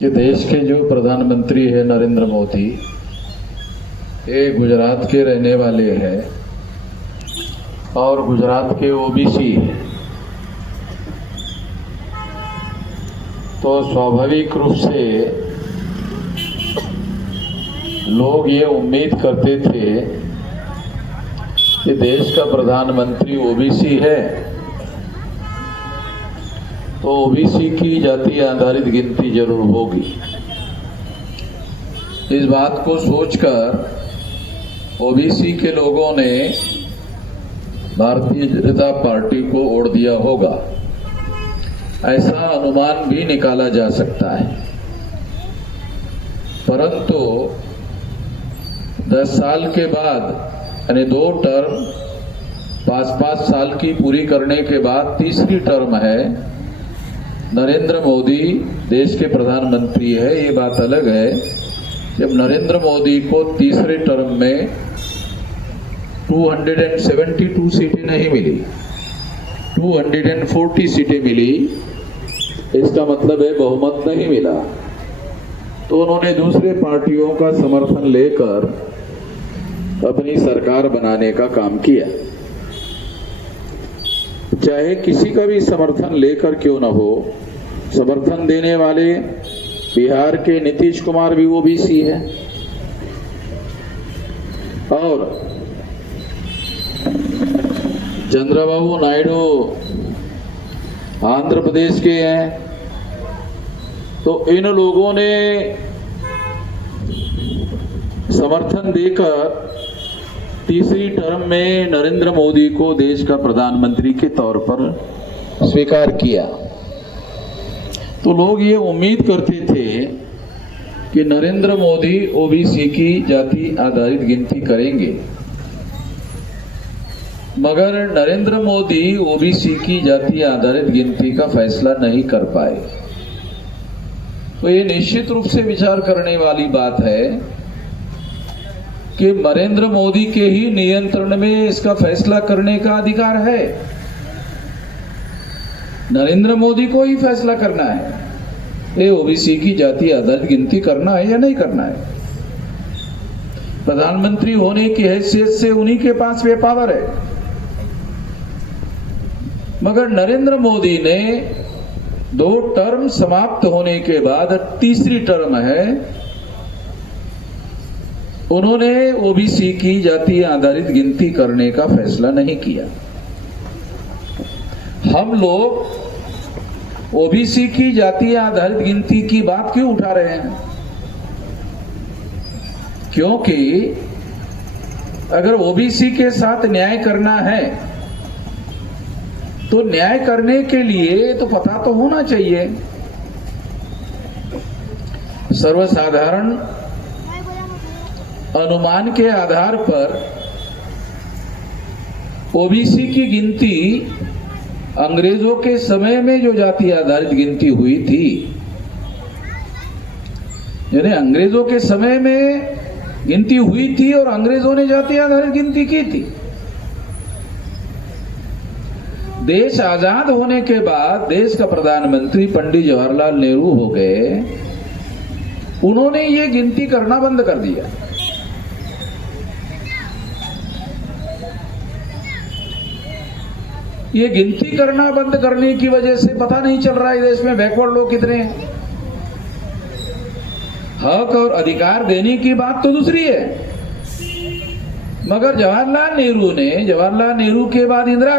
कि देश के जो प्रधानमंत्री है नरेंद्र मोदी, ये गुजरात के रहने वाले हैं और गुजरात के ओबीसी हैं। तो स्वाभाविक रूप से लोग ये उम्मीद करते थे कि देश का प्रधानमंत्री ओबीसी है तो ओबीसी की जाति आधारित गिनती जरूर होगी। इस बात को सोचकर ओबीसी के लोगों ने भारतीय जनता पार्टी को वोट दिया होगा, ऐसा अनुमान भी निकाला जा सकता है। परंतु 10 साल के बाद यानी 2 टर्म 5-5 साल की पूरी करने के बाद तीसरी टर्म है, नरेंद्र मोदी देश के प्रधानमंत्री है। ये बात अलग है, जब नरेंद्र मोदी को तीसरे टर्म में 272 सीटें नहीं मिली, 240 सीटें मिली, इसका मतलब है बहुमत नहीं मिला। तो उन्होंने दूसरे पार्टियों का समर्थन लेकर अपनी सरकार बनाने का काम किया। चाहे किसी का भी समर्थन लेकर क्यों न हो, समर्थन देने वाले बिहार के नीतीश कुमार भी ओबीसी है और चंद्रबाबू नायडू आंध्र प्रदेश के हैं। तो इन लोगों ने समर्थन देकर तीसरी टर्म में नरेंद्र मोदी को देश का प्रधानमंत्री के तौर पर स्वीकार किया। तो लोग ये उम्मीद करते थे कि नरेंद्र मोदी ओबीसी की जाति आधारित गिनती करेंगे, मगर नरेंद्र मोदी ओबीसी की जाति आधारित गिनती का फैसला नहीं कर पाए। तो ये निश्चित रूप से विचार करने वाली बात है कि नरेंद्र मोदी के ही नियंत्रण में इसका फैसला करने का अधिकार है। नरेंद्र मोदी को ही फैसला करना है ये ओबीसी की जाति आधारित गिनती करना है या नहीं करना है। प्रधानमंत्री होने की हैसियत से उन्हीं के पास ये पावर है। मगर नरेंद्र मोदी ने 2 टर्म समाप्त होने के बाद तीसरी टर्म है, उन्होंने ओबीसी की जाति आधारित गिनती करने का फैसला नहीं किया। हम लोग ओबीसी की जाति आधारित गिनती की बात क्यों उठा रहे हैं? क्योंकि अगर ओबीसी के साथ न्याय करना है तो न्याय करने के लिए तो पता तो होना चाहिए। सर्वसाधारण अनुमान के आधार पर ओबीसी की गिनती अंग्रेजों के समय में जो जाति आधारित गिनती हुई थी, यानी अंग्रेजों के समय में गिनती हुई थी और अंग्रेजों ने जाति आधारित गिनती की थी। देश आजाद होने के बाद देश का प्रधानमंत्री पंडित जवाहरलाल नेहरू हो गए, उन्होंने ये गिनती करना बंद कर दिया। ये गिनती करना बंद करने की वजह से पता नहीं चल रहा है देश में बैकवर्ड लोग कितने हैं। हक और अधिकार देने की बात तो दूसरी है, मगर जवाहरलाल नेहरू के बाद इंदिरा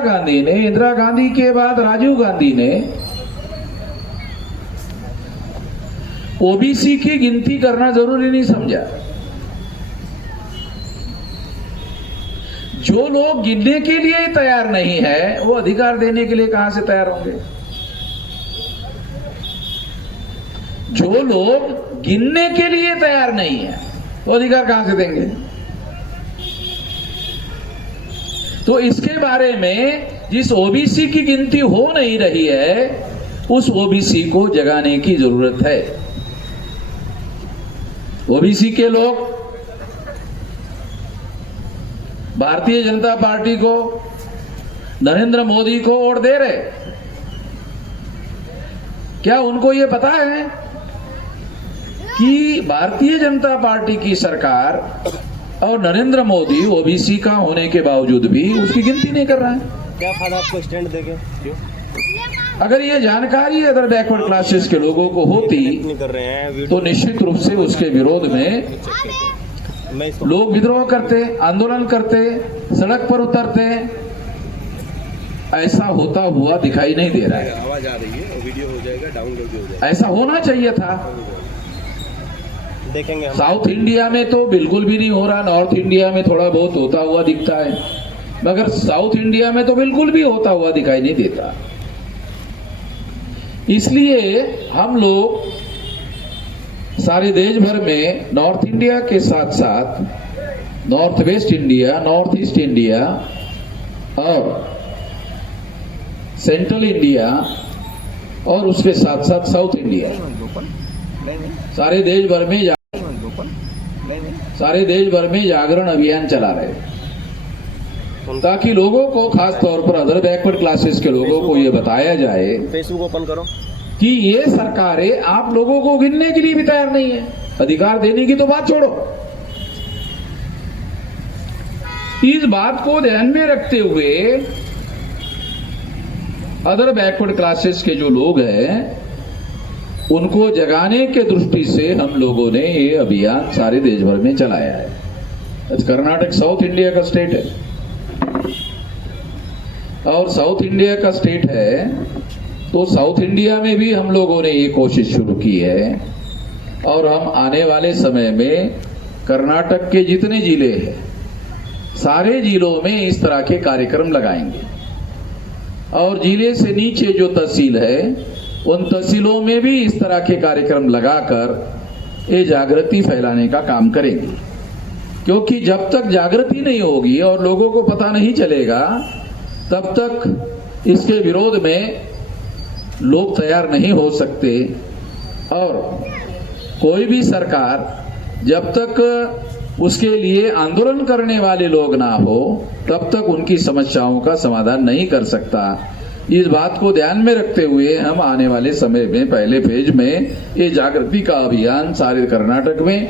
गांधी के बाद राजीव गांधी ने ओबीसी की गिनती करना जरूरी नहीं समझा। जो लोग गिनने के लिए तैयार नहीं है, वो अधिकार देने के लिए कहां से तैयार होंगे? जो लोग गिनने के लिए तैयार नहीं है, वो अधिकार कहां से देंगे? तो इसके बारे में जिस ओबीसी की गिनती हो नहीं रही है, उस ओबीसी को जगाने की जरूरत है। ओबीसी के लोग भारतीय जनता पार्टी को, नरेंद्र मोदी को वोट दे रहे, क्या उनको ये पता है कि भारतीय जनता पार्टी की सरकार और नरेंद्र मोदी ओबीसी का होने के बावजूद भी उसकी गिनती नहीं कर रहा है। क्या फायदा आपको स्टैंड देके? अगर ये जानकारी अदर बैकवर्ड क्लासेस के लोगों को होती नहीं कर रहे हैं तो निश्चित रूप से उसके विरोध में मैं इसको लोग विद्रोह करते, आंदोलन करते, सड़क पर उतरते। ऐसा होता हुआ दिखाई नहीं दे रहा है। आवाज आ रही है, वीडियो हो जाएगा, डाउनलोड भी हो जाएगा, ऐसा होना चाहिए था। देखेंगे हम। साउथ इंडिया में तो बिल्कुल भी नहीं हो रहा, नॉर्थ इंडिया में थोड़ा बहुत होता हुआ दिखता है, मगर साउथ इंडिया में तो बिल्कुल भी होता हुआ दिखाई नहीं देता। इसलिए हम लोग सारे देश भर में नॉर्थ इंडिया के साथ साथ north west India, north east India और सेंट्रल इंडिया और उसके साथ साथ साउथ इंडिया, सारे देश भर में जागरण अभियान चला रहे हैं, ताकि लोगों को, खास तौर पर अदर बैकवर्ड क्लासेस के लोगों को ये बताया जाए फेसबुक ओपन करो कि ये सरकारें आप लोगों को गिनने के लिए भी तैयार नहीं है। अधिकार देने की तो बात छोड़ो। इस बात को ध्यान में रखते हुए अदर बैकवर्ड क्लासेस के जो लोग हैं उनको जगाने के दृष्टि से हम लोगों ने ये अभियान सारे देश भर में चलाया है। कर्नाटक साउथ इंडिया का स्टेट है और साउथ इंडिया का स्टेट है, तो साउथ इंडिया में भी हम लोगों ने ये कोशिश शुरू की है और हम आने वाले समय में कर्नाटक के जितने जिले हैं सारे जिलों में इस तरह के कार्यक्रम लगाएंगे और जिले से नीचे जो तहसील है उन तहसीलों में भी इस तरह के कार्यक्रम लगाकर ये जागृति फैलाने का काम करेंगे। क्योंकि जब तक जागृति नहीं होगी और लोगों को पता नहीं चलेगा तब तक इसके विरोध में लोग तैयार नहीं हो सकते और कोई भी सरकार जब तक उसके लिए आंदोलन करने वाले लोग ना हो तब तक उनकी समस्याओं का समाधान नहीं कर सकता। इस बात को ध्यान में रखते हुए हम आने वाले समय में पहले फेज में ये जागृति का अभियान सारे कर्नाटक में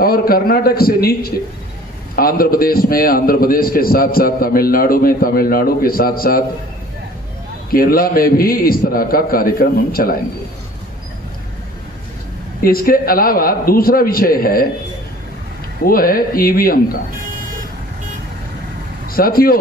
और कर्नाटक से नीचे आंध्र प्रदेश में, आंध्र प्रदेश के साथ साथ तमिलनाडु में, तमिलनाडु के साथ साथ केरला में भी इस तरह का कार्यक्रम हम चलाएंगे। इसके अलावा दूसरा विषय है वो है ईवीएम का। साथियों,